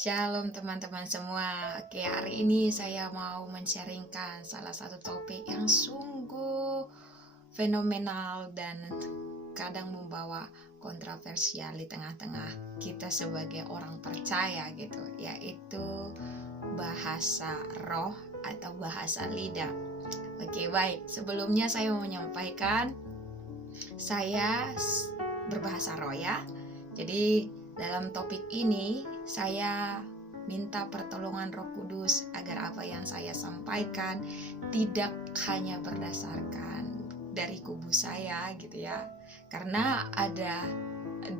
Shalom teman-teman semua. Oke, hari ini saya mau men-sharingkan salah satu topik yang sungguh fenomenal dan kadang membawa kontroversial di tengah-tengah kita sebagai orang percaya gitu, yaitu bahasa roh atau bahasa lidah. Oke, baik. Sebelumnya saya mau menyampaikan saya berbahasa roh ya. Jadi dalam topik ini saya minta pertolongan Roh Kudus agar apa yang saya sampaikan tidak hanya berdasarkan dari kubu saya gitu ya. Karena ada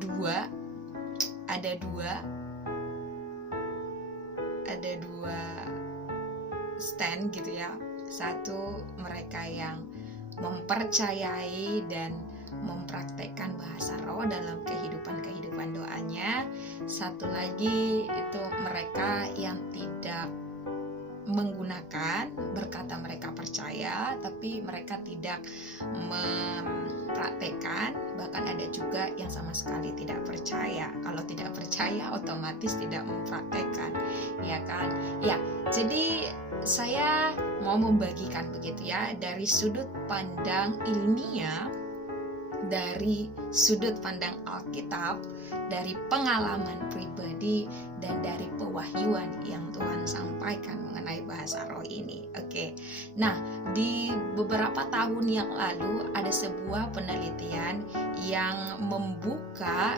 dua stand gitu ya. Satu, mereka yang mempercayai dan mempraktekkan bahasa roh dalam kehidupan doanya. Satu lagi itu mereka yang tidak menggunakan, berkata mereka percaya tapi mereka tidak mempraktekkan. Bahkan ada juga yang sama sekali tidak percaya. Kalau tidak percaya otomatis tidak mempraktekkan, ya kan? Ya, jadi saya mau membagikan begitu ya, dari sudut pandang ilmiah, dari sudut pandang Alkitab, dari pengalaman pribadi, dan dari pewahyuan yang Tuhan sampaikan mengenai bahasa roh ini. Oke. Nah, di beberapa tahun yang lalu ada sebuah penelitian yang membongkar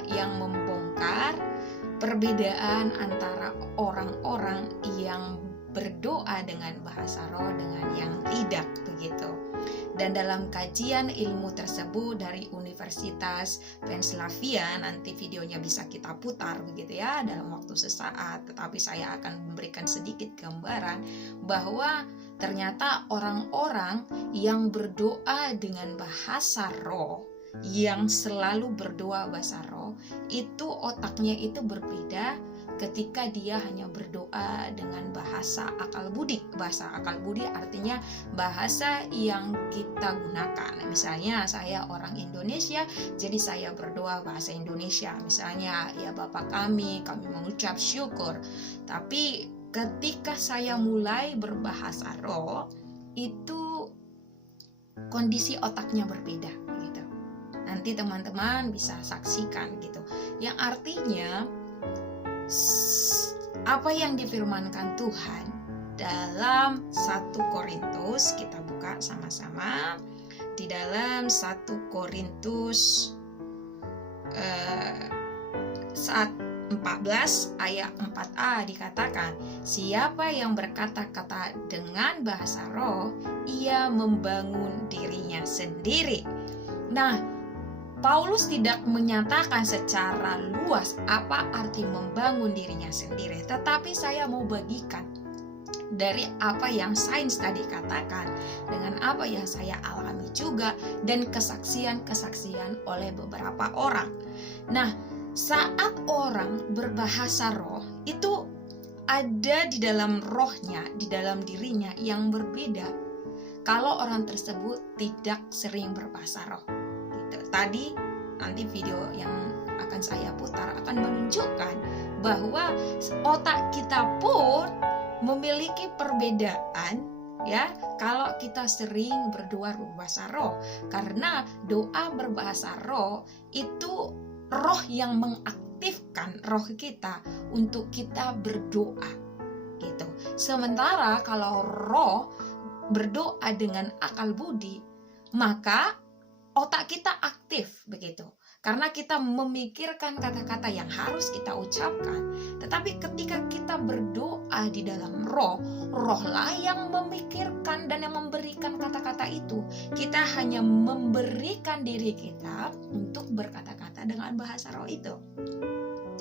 perbedaan antara orang-orang yang berdoa dengan bahasa roh dengan yang tidak begitu. Dan dalam kajian ilmu tersebut dari Universitas Pennsylvania, nanti videonya bisa kita putar begitu ya dalam waktu sesaat, tetapi saya akan memberikan sedikit gambaran bahwa ternyata orang-orang yang berdoa dengan bahasa roh, yang selalu berdoa bahasa roh, itu otaknya itu berbeda ketika dia hanya berdoa dengan bahasa akal budi. Bahasa akal budi artinya bahasa yang kita gunakan. Misalnya saya orang Indonesia, jadi saya berdoa bahasa Indonesia. Misalnya ya Bapa kami mengucap syukur. Tapi ketika saya mulai berbahasa roh, itu kondisi otaknya berbeda gitu. Nanti teman-teman bisa saksikan gitu. Yang artinya apa yang difirmankan Tuhan dalam 1 Korintus, kita buka sama-sama di dalam 1 Korintus 14 ayat 4a dikatakan, siapa yang berkata-kata dengan bahasa roh, ia membangun dirinya sendiri. Nah, Paulus tidak menyatakan secara luas apa arti membangun dirinya sendiri, tetapi saya mau bagikan dari apa yang sains tadi katakan dengan apa yang saya alami juga dan kesaksian oleh beberapa orang. Nah, saat orang berbahasa roh itu ada di dalam rohnya, di dalam dirinya yang berbeda kalau orang tersebut tidak sering berbahasa roh. Tadi nanti video yang akan saya putar akan menunjukkan bahwa otak kita pun memiliki perbedaan ya kalau kita sering berdoa berbahasa roh, karena doa berbahasa roh itu roh yang mengaktifkan roh kita untuk kita berdoa gitu. Sementara kalau roh berdoa dengan akal budi, maka otak kita aktif begitu, karena kita memikirkan kata-kata yang harus kita ucapkan. Tetapi ketika kita berdoa di dalam roh, rohlah yang memikirkan dan yang memberikan kata-kata itu. Kita hanya memberikan diri kita untuk berkata-kata dengan bahasa roh itu.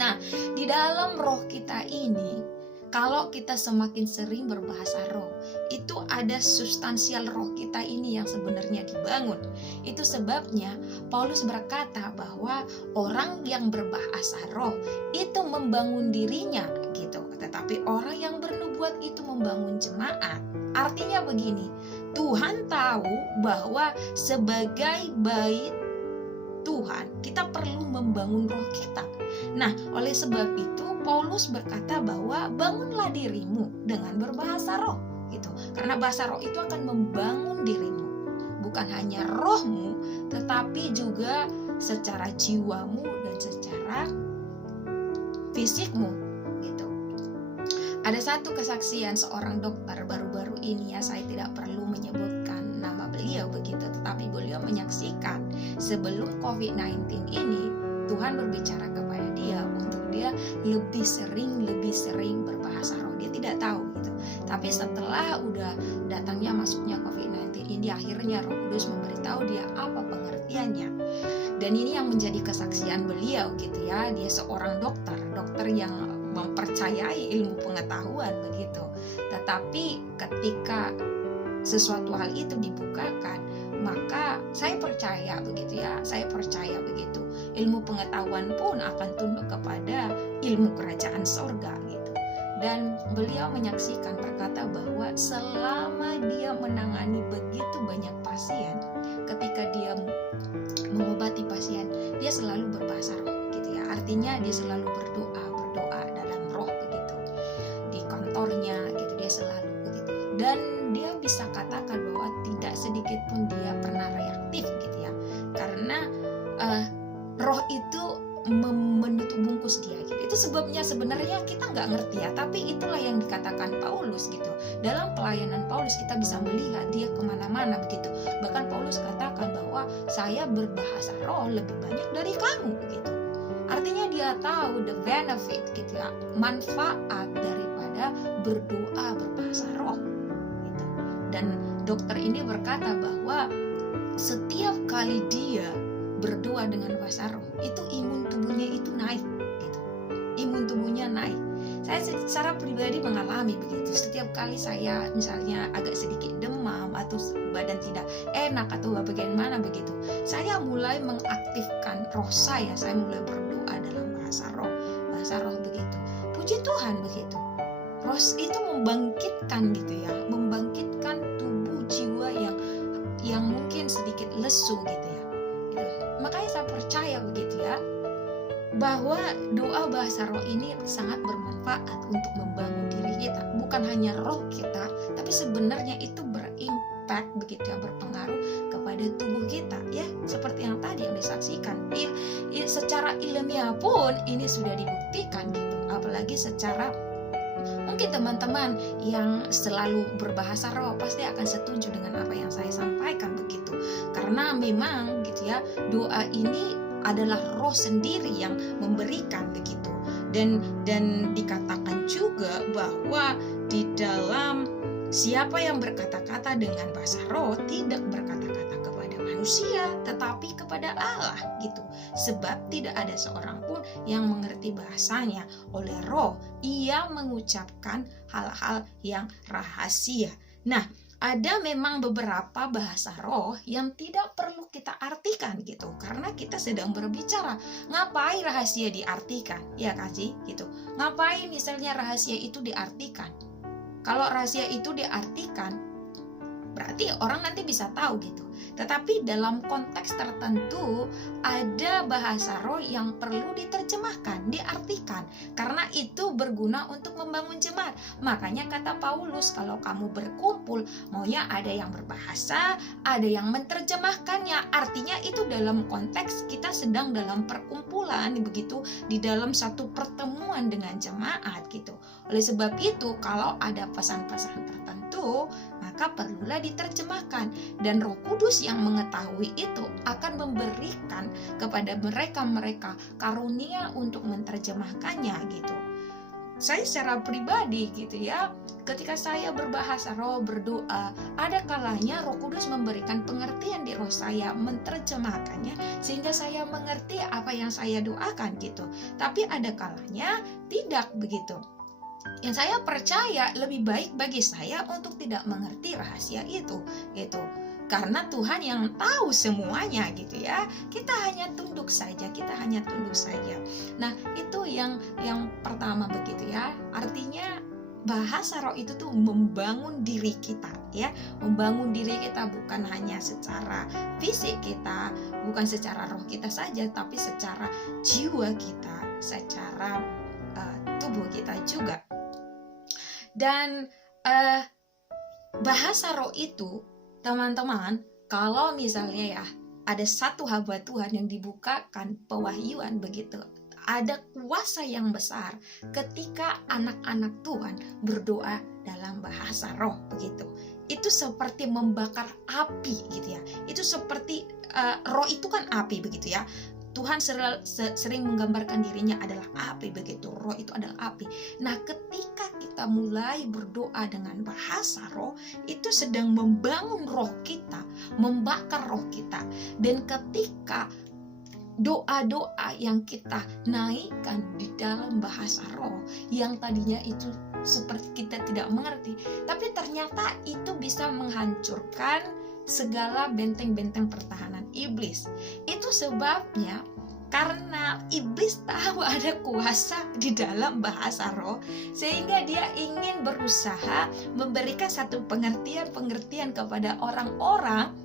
Nah, di dalam roh kita ini, kalau kita semakin sering berbahasa roh, itu ada substansial roh kita ini yang sebenarnya dibangun. Itu sebabnya Paulus berkata bahwa orang yang berbahasa roh itu membangun dirinya gitu. Tetapi orang yang bernubuat itu membangun jemaat. Artinya begini, Tuhan tahu bahwa sebagai bait Tuhan, kita perlu membangun roh kita. Nah, oleh sebab itu Paulus berkata bahwa bangunlah dirimu dengan berbahasa roh gitu. Karena bahasa roh itu akan membangun dirimu. Bukan hanya rohmu, tetapi juga secara jiwamu dan secara fisikmu gitu. Ada satu kesaksian seorang dokter baru-baru ini, ya, saya tidak perlu menyebutkan nama beliau begitu, tetapi beliau menyaksikan sebelum COVID-19 ini Tuhan berbicara kepada dia untuk dia lebih sering berbahasa roh. Dia tidak tahu gitu. Tapi setelah udah datangnya masuknya COVID-19 ini, akhirnya Roh Kudus memberitahu dia apa pengertiannya. Dan ini yang menjadi kesaksian beliau gitu ya. Dia seorang dokter yang mempercayai ilmu pengetahuan begitu. Tetapi ketika sesuatu hal itu dibukakan, maka saya percaya begitu ya. Saya percaya begitu. Ilmu pengetahuan pun akan tunduk kepada ilmu kerajaan sorga gitu. Dan beliau menyaksikan, berkata bahwa selama dia menangani begitu banyak pasien, ketika dia mengobati pasien, dia selalu berbahasa roh gitu ya. Artinya dia selalu berdoa dalam roh begitu. Di kantornya gitu dia selalu begitu. Dan dia bisa katakan bahwa tidak sedikit pun dia pernah reaktif gitu ya. Karena roh itu menutup bungkus dia gitu. Itu sebabnya sebenarnya kita nggak ngerti ya, tapi itulah yang dikatakan Paulus gitu. Dalam pelayanan Paulus kita bisa melihat dia kemana-mana begitu. Bahkan Paulus katakan bahwa saya berbahasa roh lebih banyak dari kamu gitu. Artinya dia tahu the benefit gitu ya, manfaat daripada berdoa berbahasa roh gitu. Dan dokter ini berkata bahwa setiap kali dia berdoa dengan bahasa roh, itu imun tubuhnya itu naik gitu. Imun tubuhnya naik. Saya secara pribadi mengalami begitu. Setiap kali saya misalnya agak sedikit demam atau badan tidak enak atau bagaimana begitu, saya mulai mengaktifkan roh saya mulai berdoa dalam bahasa roh begitu. Puji Tuhan begitu. Roh itu membangkitkan gitu ya, membangkitkan tubuh jiwa yang mungkin sedikit lesu gitu ya. Makanya saya percaya begitu ya, bahwa doa bahasa roh ini sangat bermanfaat untuk membangun diri kita. Bukan hanya roh kita, tapi sebenarnya itu berimpact begitu ya, berpengaruh kepada tubuh kita ya. Seperti yang tadi yang disaksikan, secara ilmiah pun ini sudah dibuktikan gitu. Apalagi secara, mungkin teman-teman yang selalu berbahasa roh pasti akan setuju dengan apa yang saya sampaikan begitu. Karena memang gitu ya, doa ini adalah roh sendiri yang memberikan begitu. Dan dikatakan juga bahwa di dalam siapa yang berkata-kata dengan bahasa roh tidak berkata-kata kepada manusia, tetapi kepada Allah gitu. Sebab tidak ada seorang pun yang mengerti bahasanya. Oleh roh ia mengucapkan hal-hal yang rahasia. Nah, ada memang beberapa bahasa roh yang tidak perlu kita artikan gitu, karena kita sedang berbicara. Ngapain rahasia diartikan? Ya kasih gitu. Ngapain misalnya rahasia itu diartikan? Kalau rahasia itu diartikan, berarti orang nanti bisa tahu gitu. Tetapi dalam konteks tertentu ada bahasa roh yang perlu diterjemahkan, diartikan, karena itu berguna untuk membangun jemaat. Makanya kata Paulus, kalau kamu berkumpul, maunya ada yang berbahasa, ada yang menerjemahkannya. Artinya itu dalam konteks kita sedang dalam perkumpulan begitu, di dalam satu pertemuan dengan jemaat gitu. Oleh sebab itu, kalau ada pesan-pesan tertentu, maka perlulah diterjemahkan, dan Roh Kudus yang mengetahui itu akan memberikan kepada mereka karunia untuk menerjemahkannya gitu. Saya secara pribadi gitu ya, ketika saya berbahasa roh, berdoa, ada kalanya Roh Kudus memberikan pengertian di roh saya, menerjemahkannya sehingga saya mengerti apa yang saya doakan gitu. Tapi ada kalanya tidak begitu. Yang saya percaya lebih baik bagi saya untuk tidak mengerti rahasia itu gitu. Karena Tuhan yang tahu semuanya gitu ya. Kita hanya tunduk saja. Nah, itu yang pertama begitu ya. Artinya bahasa roh itu tuh membangun diri kita ya. Membangun diri kita bukan hanya secara fisik kita, bukan secara roh kita saja, tapi secara jiwa kita, secara tubuh kita juga. Dan bahasa roh itu, teman-teman, kalau misalnya ya ada satu hamba Tuhan yang dibukakan pewahyuan begitu, ada kuasa yang besar ketika anak-anak Tuhan berdoa dalam bahasa roh begitu. Itu seperti membakar api gitu ya. Itu seperti roh itu kan api begitu ya. Tuhan sering menggambarkan dirinya adalah api begitu. Roh itu adalah api. Nah, ketika kita mulai berdoa dengan bahasa roh, itu sedang membangun roh kita, membakar roh kita. Dan ketika doa-doa yang kita naikkan di dalam bahasa roh, yang tadinya itu seperti kita tidak mengerti, tapi ternyata itu bisa menghancurkan segala benteng-benteng pertahanan iblis. Itu sebabnya karena iblis tahu ada kuasa di dalam bahasa roh, sehingga dia ingin berusaha memberikan satu pengertian-pengertian kepada orang-orang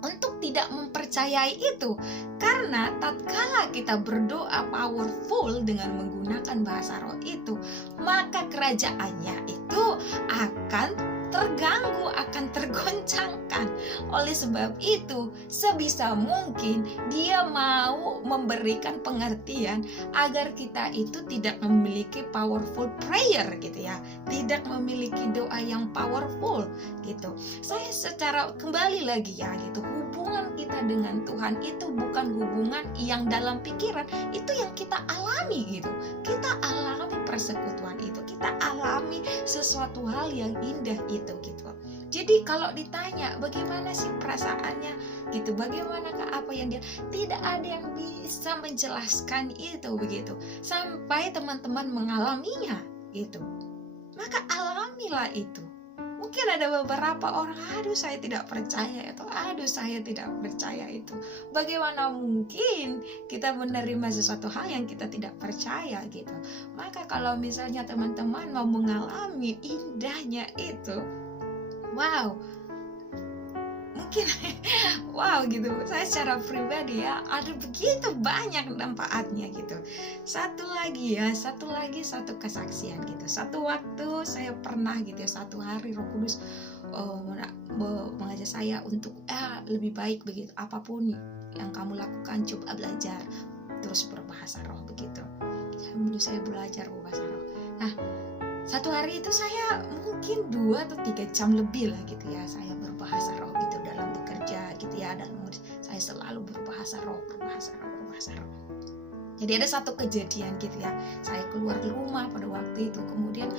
untuk tidak mempercayai itu. Karena tatkala kita berdoa powerful dengan menggunakan bahasa roh itu, maka kerajaannya itu akan terganggu, akan tergoncangkan. Oleh sebab itu, sebisa mungkin dia mau memberikan pengertian agar kita itu tidak memiliki powerful prayer gitu ya, tidak memiliki doa yang powerful gitu. Saya secara kembali lagi ya gitu, hubungan kita dengan Tuhan itu bukan hubungan yang dalam pikiran, itu yang kita alami gitu. Kita alami persekutuan itu, kita alami sesuatu hal yang indah itu gitu. Jadi kalau ditanya bagaimana sih perasaannya gitu, bagaimanakah apa yang dia, tidak ada yang bisa menjelaskan itu begitu sampai teman-teman mengalaminya gitu. Maka alamilah itu. Mungkin ada beberapa orang, aduh saya tidak percaya itu, aduh saya tidak percaya itu. Bagaimana mungkin kita menerima sesuatu hal yang kita tidak percaya gitu. Maka kalau misalnya teman-teman mau mengalami indahnya itu, wow, mungkin wow gitu. Saya secara pribadi ya ada begitu banyak manfaatnya gitu. Satu lagi satu kesaksian gitu. Satu waktu saya pernah gitu ya, satu hari Roh Kudus mengajak saya untuk lebih baik begitu, apapun yang kamu lakukan coba belajar terus berbahasa roh begitu. Saya belajar berbahasa roh. Nah, satu hari itu saya mungkin 2 atau 3 jam lebih lah gitu ya, saya berbahasa roh gitu dalam bekerja gitu ya, dan saya selalu berbahasa roh. Jadi ada satu kejadian gitu ya, saya keluar rumah pada waktu itu, kemudian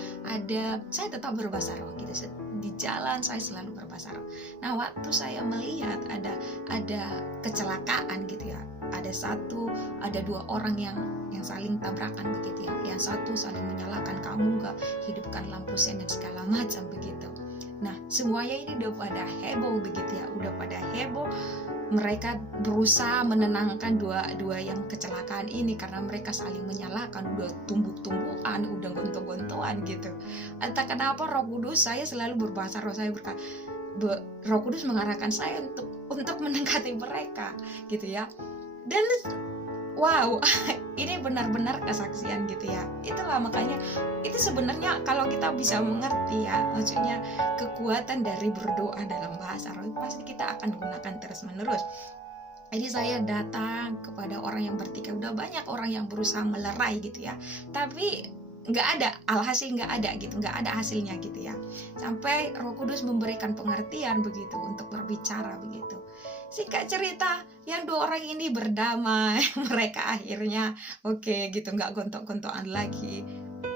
saya tetap berbahasa roh gitu, di jalan saya selalu berbahasa roh. Nah, waktu saya melihat ada kecelakaan gitu ya, ada 2 orang yang saling tabrakan begitu ya, yang satu saling menyalahkan, kamu gak hidupkan lampu sen dan segala macam begitu. Nah, semuanya ini udah pada heboh begitu ya, udah pada heboh. Mereka berusaha menenangkan dua yang kecelakaan ini karena mereka saling menyalahkan, udah tumbuk-tumbukan, udah gontok-gontokan gitu. Entah kenapa Roh Kudus, saya selalu berbahasa roh, saya berkata, Roh Kudus mengarahkan saya untuk mendekati mereka gitu ya. Dan wow, ini benar-benar kesaksian gitu ya. Itulah makanya itu sebenarnya kalau kita bisa mengerti ya, maksudnya kekuatan dari berdoa dalam bahasa roh pasti kita akan gunakan terus-menerus. Jadi saya datang kepada orang yang bertikai, udah banyak orang yang berusaha melerai gitu ya, tapi nggak ada, alhasil nggak ada hasilnya gitu ya. Sampai Roh Kudus memberikan pengertian begitu untuk berbicara begitu. Singkat cerita, yang 2 orang ini berdamai, mereka akhirnya oke gitu, nggak gontok-gontokan lagi,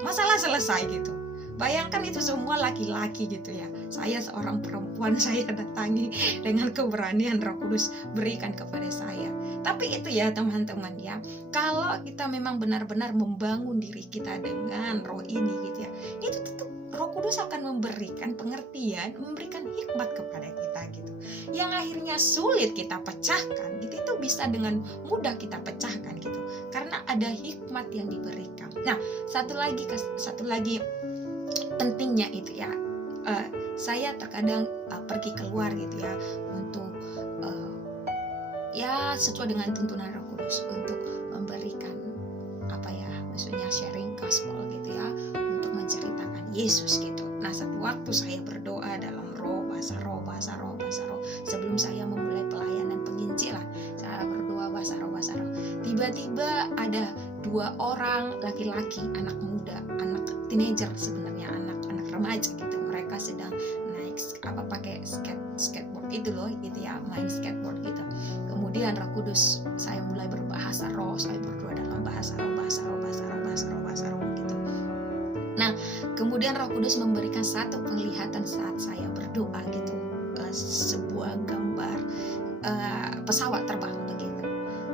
masalah selesai gitu. Bayangkan itu semua laki-laki gitu ya, saya seorang perempuan, saya datangi dengan keberanian Roh Kudus berikan kepada saya. Tapi itu ya teman-teman ya, kalau kita memang benar-benar membangun diri kita dengan roh ini gitu ya, itu tetap Roh Kudus akan memberikan pengertian, memberikan hikmat kepada kita gitu, yang akhirnya sulit kita pecahkan gitu, itu bisa dengan mudah kita pecahkan gitu, karena ada hikmat yang diberikan. Nah, satu lagi pentingnya itu ya, saya terkadang pergi keluar gitu ya, untuk ya sesuai dengan tuntunan Roh Kudus untuk memberikan maksudnya sharing gospel gitu ya, Yesus gitu. Nah, satu waktu saya berdoa dalam roh, bahasa roh. Sebelum saya memulai pelayanan penginjilan, saya berdoa bahasa roh. Tiba-tiba ada 2 orang laki-laki, anak muda, anak teenager sebenarnya, anak remaja gitu. Mereka sedang naik pakai skateboard itu loh gitu ya, main skateboard gitu. Kemudian Roh Kudus, saya mulai berbahasa roh, saya berdoa dalam bahasa roh gitu. Nah, kemudian Roh Kudus memberikan satu penglihatan saat saya berdoa gitu, sebuah gambar pesawat terbang begitu.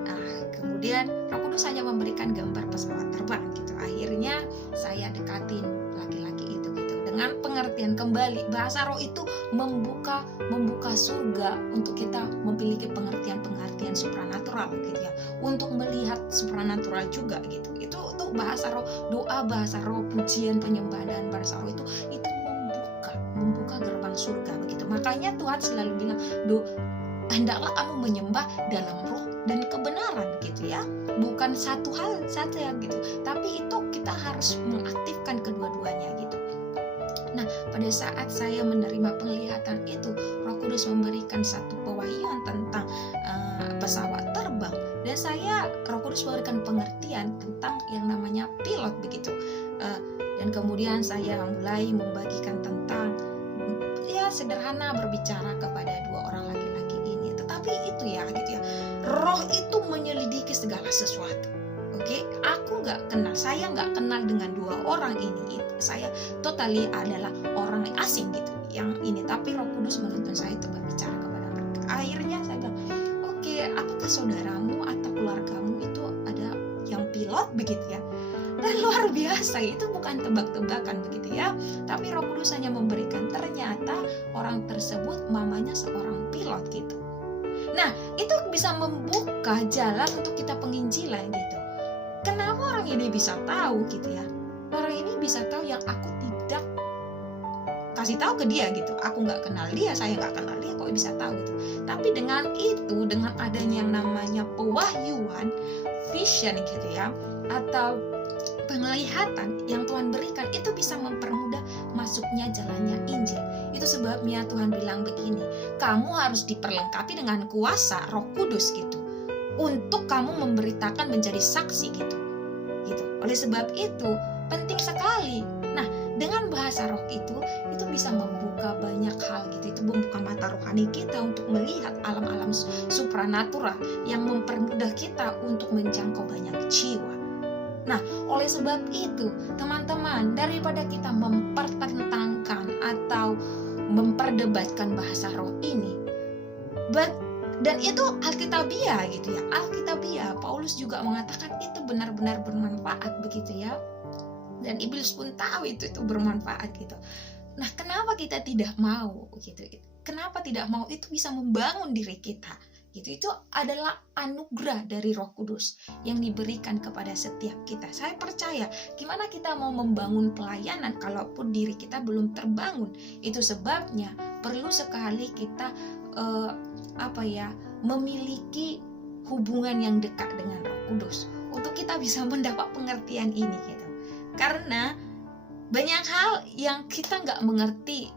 Nah, kemudian Roh Kudus hanya memberikan gambar pesawat terbang gitu. Akhirnya saya dekatin laki-laki itu gitu. Dengan pengertian kembali, bahasa roh itu membuka surga untuk kita memiliki pengertian supranatural gitu ya, untuk melihat supranatural juga gitu. Itu bahasa roh, doa bahasa roh, pujian, penyembahan dan bahasa roh itu membuka gerbang surga begitu. Makanya Tuhan selalu bilang, hendaklah kamu menyembah dalam roh dan kebenaran gitu ya, bukan satu hal saja gitu, tapi itu kita harus mengaktifkan kedua-duanya gitu. Nah, pada saat saya menerima penglihatan itu, Roh Kudus memberikan satu pewahyuan tentang pesawat terbang, dan Roh Kudus memberikan pengertian tentang yang namanya pilot begitu. Dan kemudian saya mulai membagikan tentang, ya sederhana, berbicara kepada 2 orang laki-laki ini. Tetapi itu ya gitu ya, roh itu menyelidiki segala sesuatu. Oke, saya nggak kenal dengan 2 orang ini. Saya totally adalah orang asing gitu yang ini. Tapi Roh Kudus menuntun saya untuk berbicara kepada mereka. Akhirnya saya bilang, oke, apakah saudaramu atau keluargamu itu ada yang pilot begitu ya? Dan luar biasa, itu bukan tebak-tebakan begitu ya. Tapi Roh Kudus hanya memberikan, ternyata orang tersebut mamanya seorang pilot gitu. Nah, itu bisa membuka jalan untuk kita penginjilan gitu. Kenapa orang ini bisa tahu gitu ya? Orang ini bisa tahu yang aku tidak kasih tahu ke dia gitu. Aku nggak kenal dia, saya nggak kenal dia, kok bisa tahu gitu. Tapi dengan itu, dengan adanya yang namanya pewahyuan, vision gitu ya, atau penglihatan yang Tuhan berikan, itu bisa mempermudah masuknya jalannya Injil. Itu sebabnya Tuhan bilang begini, kamu harus diperlengkapi dengan kuasa Roh Kudus gitu, untuk kamu memberitakan, menjadi saksi gitu. Oleh sebab itu penting sekali. Nah, dengan bahasa roh itu bisa membuka banyak hal gitu. Itu membuka mata rohani kita untuk melihat alam-alam supranatural yang mempermudah kita untuk menjangkau banyak jiwa. Nah, oleh sebab itu, teman-teman, daripada kita mempertentangkan atau memperdebatkan bahasa roh ini, dan itu alkitabiah gitu ya, alkitabiah. Paulus juga mengatakan itu benar-benar bermanfaat begitu ya. Dan iblis pun tahu itu bermanfaat gitu. Nah, kenapa kita tidak mau gitu? Kenapa tidak mau? Itu bisa membangun diri kita. Itu adalah anugerah dari Roh Kudus yang diberikan kepada setiap kita. Saya percaya, gimana kita mau membangun pelayanan kalaupun diri kita belum terbangun? Itu sebabnya perlu sekali kita memiliki hubungan yang dekat dengan Roh Kudus untuk kita bisa mendapat pengertian ini gitu. Karena banyak hal yang kita nggak mengerti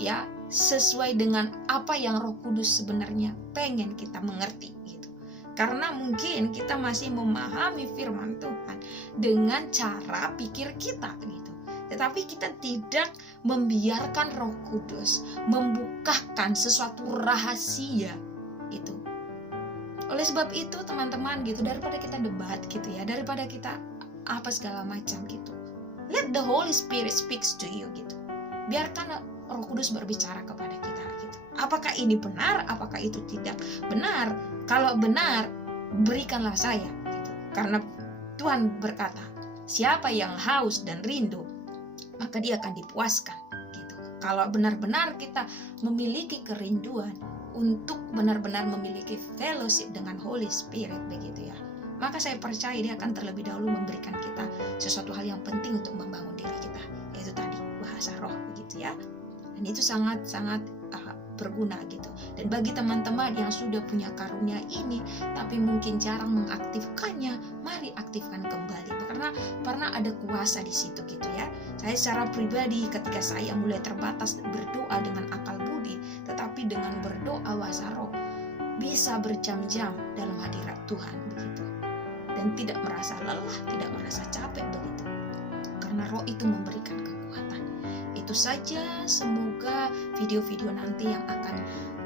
ya, sesuai dengan apa yang Roh Kudus sebenarnya pengen kita mengerti gitu. Karena mungkin kita masih memahami firman Tuhan dengan cara pikir kita gitu. Tetapi kita tidak membiarkan Roh Kudus membukakan sesuatu rahasia itu. Oleh sebab itu teman-teman gitu, daripada kita debat gitu ya, daripada kita apa segala macam gitu, let the Holy Spirit speaks to you gitu. Biarkan Roh Kudus berbicara kepada kita gitu. Apakah ini benar? Apakah itu tidak benar? Kalau benar, berikanlah saya gitu. Karena Tuhan berkata, siapa yang haus dan rindu, maka dia akan dipuaskan gitu. Kalau benar-benar kita memiliki kerinduan untuk benar-benar memiliki fellowship dengan Holy Spirit begitu ya, maka saya percaya dia akan terlebih dahulu memberikan kita sesuatu hal yang penting untuk membangun diri kita, yaitu tadi bahasa roh begitu ya. Dan itu sangat-sangat berguna gitu. Dan bagi teman-teman yang sudah punya karunia ini tapi mungkin jarang mengaktifkannya, mari aktifkan kembali karena ada kuasa di situ gitu ya. Saya secara pribadi ketika saya mulai terbatas berdoa dengan akal budi, tetapi dengan berdoa bahasa roh bisa berjam-jam dalam hadirat Tuhan begitu. Dan tidak merasa lelah, tidak merasa capek begitu. Karena roh itu memberikan kekuatan. Itu saja, semoga video-video nanti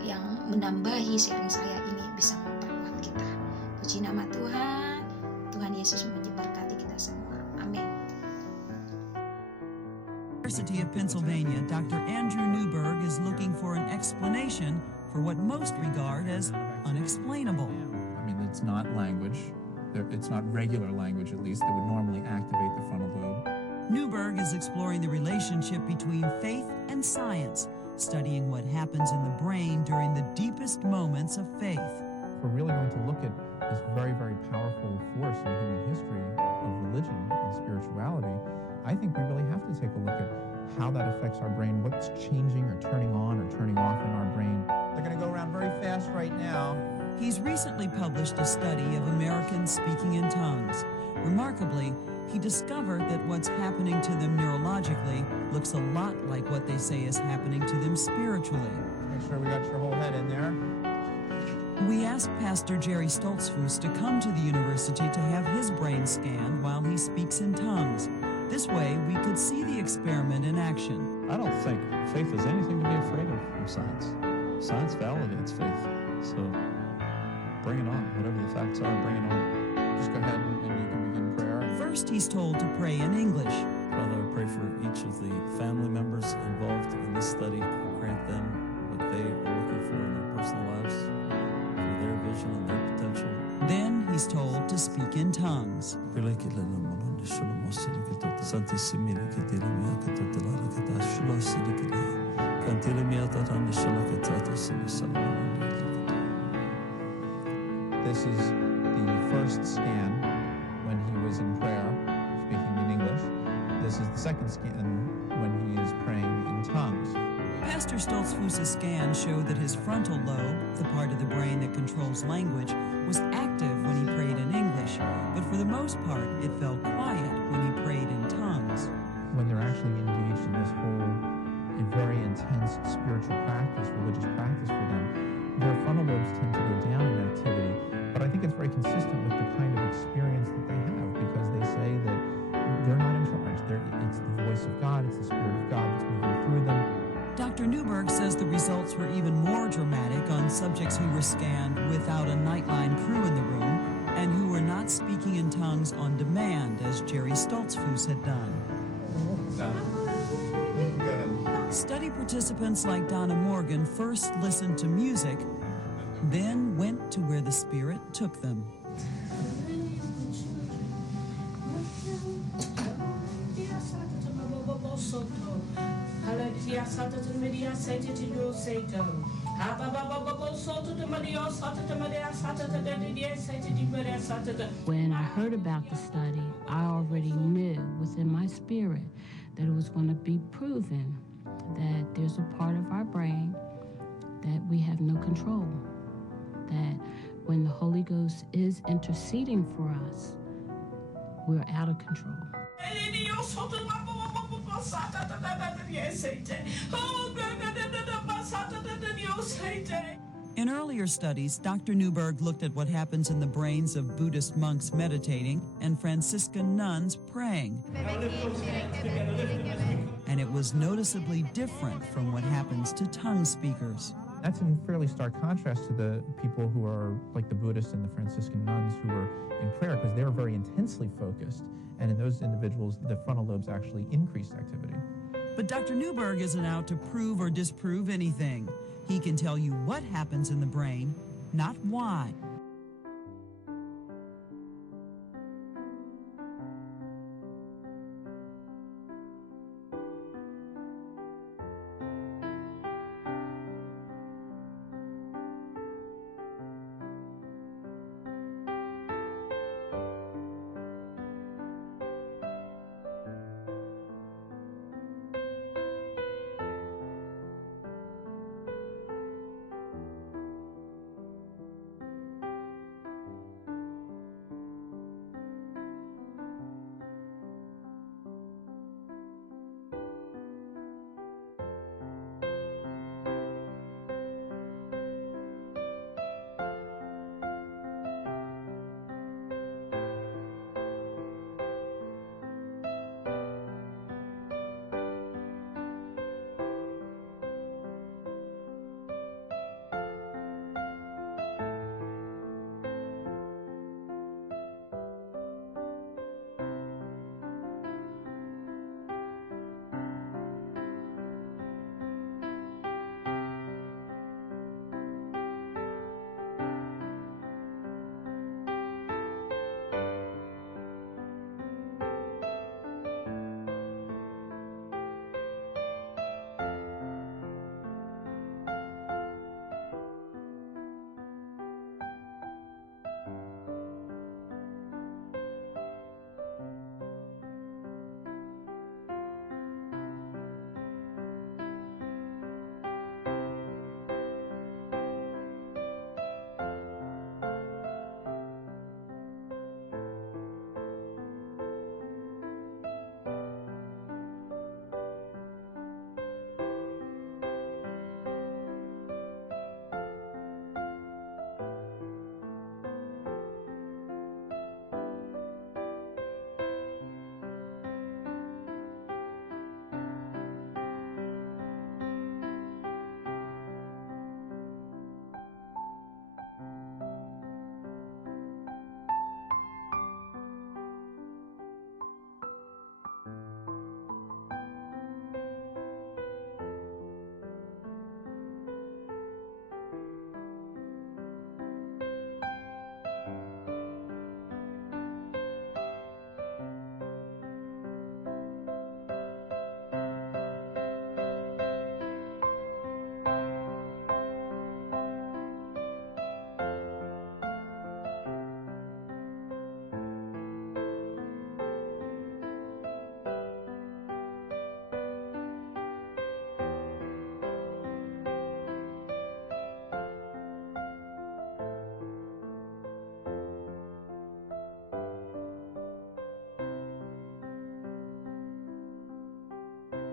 yang menambahi sharing saya ini bisa memperkuat kita. Puji nama Tuhan. Tuhan Yesus memberkati kita semua. Amin. University of Pennsylvania, Dr. Andrew Newberg is looking for an explanation for what most regard as unexplainable. I mean, it's not language. It's not regular language, at least, that would normally activate the frontal lobe. Newberg is exploring the relationship between faith and science, studying what happens in the brain during the deepest moments of faith. If we're really going to look at this very, very powerful force in human history of religion and spirituality, I think we really have to take a look at how that affects our brain, what's changing or turning on or turning off in our brain. They're going to go around very fast right now. He's recently published a study of Americans speaking in tongues. Remarkably, he discovered that what's happening to them neurologically looks a lot like what they say is happening to them spiritually. Make sure we got your whole head in there. We asked Pastor Jerry Stoltzfus to come to the university to have his brain scanned while he speaks in tongues. This way, we could see the experiment in action. I don't think faith is anything to be afraid of from science. Science validates faith, so bring it on. Whatever the facts are, bring it on. Just go ahead and you can begin prayer. First, he's told to pray in English. Father, I pray for each of the family members involved in this study. Grant them what they are looking for in their personal lives, for their vision and their potential. Then he's told to speak in tongues. This is the first scan when he was in prayer, speaking in English. This is the second scan when he is praying in tongues. Pastor Stoltzfus' scan showed that his frontal lobe, the part of the brain that controls language, was active when he prayed in English, but for the most part, it fell quiet when he prayed in tongues. When they're actually engaged in this whole very intense spiritual practice, religious practice for them, their frontal lobes tend to go down in activity. But I think it's very consistent with the kind of experience that they have, because they say that they're not in charge. It's the voice of God, it's the Spirit of God that's moving through them. Dr. Newberg says the results were even more dramatic on subjects who were scanned without a Nightline crew in the room and who were not speaking in tongues on demand, as Jerry Stoltzfus had done. Study participants like Donna Morgan first listened to music, then went to where the Spirit took them. When I heard about the study, I already knew within my spirit that it was going to be proven that there's a part of our brain that we have no control. That when the Holy Ghost is interceding for us, we're out of control. In earlier studies, Dr. Newberg looked at what happens in the brains of Buddhist monks meditating and Franciscan nuns praying. And it was noticeably different from what happens to tongue speakers. That's in fairly stark contrast to the people who are like the Buddhists and the Franciscan nuns who are in prayer, because they're very intensely focused, and in those individuals, the frontal lobes actually increased activity. But Dr. Newberg isn't out to prove or disprove anything. He can tell you what happens in the brain, not why.